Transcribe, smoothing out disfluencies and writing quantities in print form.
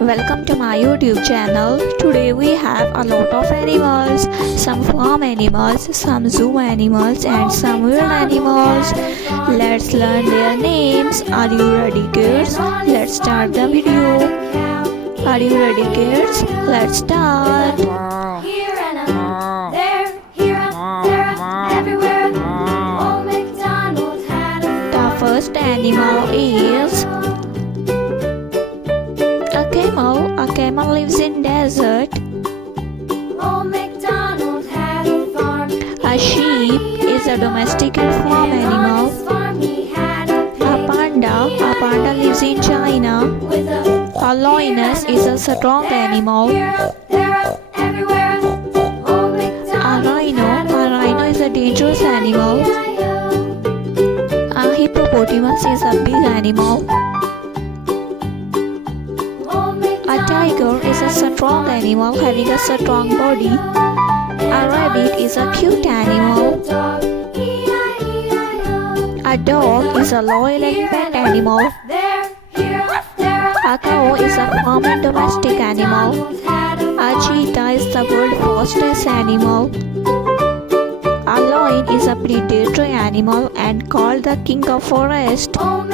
Welcome to my YouTube channel. Today we have a lot of animals, some farm animals, some zoo animals and some wild animals. Let's learn their names. Are you ready kids? Let's start the video. Are you ready kids? Let's start. Here and there, here and there, everywhere. Old MacDonald had a The first animal is a camel. A camel lives in desert. Old MacDonald had a farm. A sheep is a domesticated farm animal. On his farm he had a A panda lives in China. with A lioness is a strong animal. here, there, everywhere. Old MacDonald A rhino is a dangerous animal. A hippopotamus is a big animal. A tiger is a strong animal having a strong body. A rabbit is a cute animal. A dog is a loyal and pet animal. A cow is a farm and domestic animal. A cheetah is the world's fastest animal. A lion is a predatory animal and called the king of forest. Old